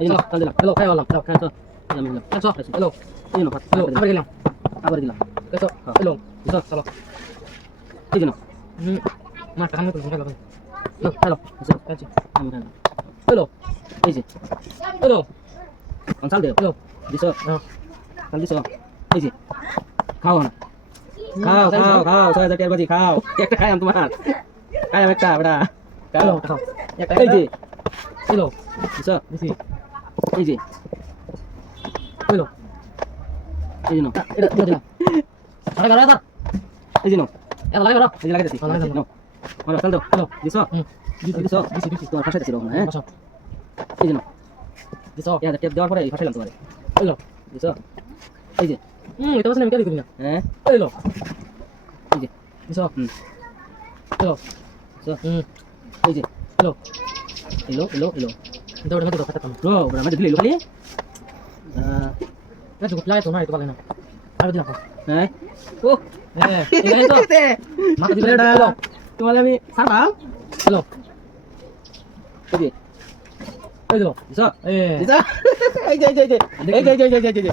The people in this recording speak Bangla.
এই যে তাল দিলাম হ্যালো খাই বললাম দাও খাই তো আমি দিলাম খাই হ্যালো এই নাও হ্যালো আবার গেলাম খাই তো হ্যালো চলো চলো এই যে নাও মা টাকা নিয়ে তো খাই লাগবে হ্যালো খাই আমি খাই হ্যালো এই যে হ্যালো কনসাল দে হ্যালো দিছো হ্যাঁ কাল দিছো এই যে খাও না খাও খাও খাও 6000 টাকার বাজি খাও একটা খাই আমি তোমার খাই আমি একটা বড়া খাও খাও এই যে হ্যালো দিছো দিছি এই যে হ্যালো এই যে নাও এটা দিলাম আরে গাড়া দাও এই যে নাও এটা লাগাই দাও এই যে লাগাই দিছি নাও বলো চল দাও হ্যালো দিছো দিছো দিছি তো ফাঁসা দিছি হ্যাঁ এই যে নাও দিছো এটা টেপ দেওয়ার পরে ফাঁসাইলাম তোমারে হ্যালো দিছো এই যে এটা বসে আমি কেন করি না হ্যাঁ হ্যালো এই যে দিছো হ্যালো দিছো এই যে হ্যালো হ্যালো হ্যালো হ্যালো দৌড় মধ্যে কথা কম ব্রো বড় মধ্যে দিলে খালি না তো প্লাই তো না এটা ভালো না আর দিলাম হ্যাঁ ও হ্যাঁ এই তো মাথা দিলে হ্যালো তোমার আমি সাবা হ্যালো এই যে এই তো দিছো এই যে এই যে এই যে এই যে এই যে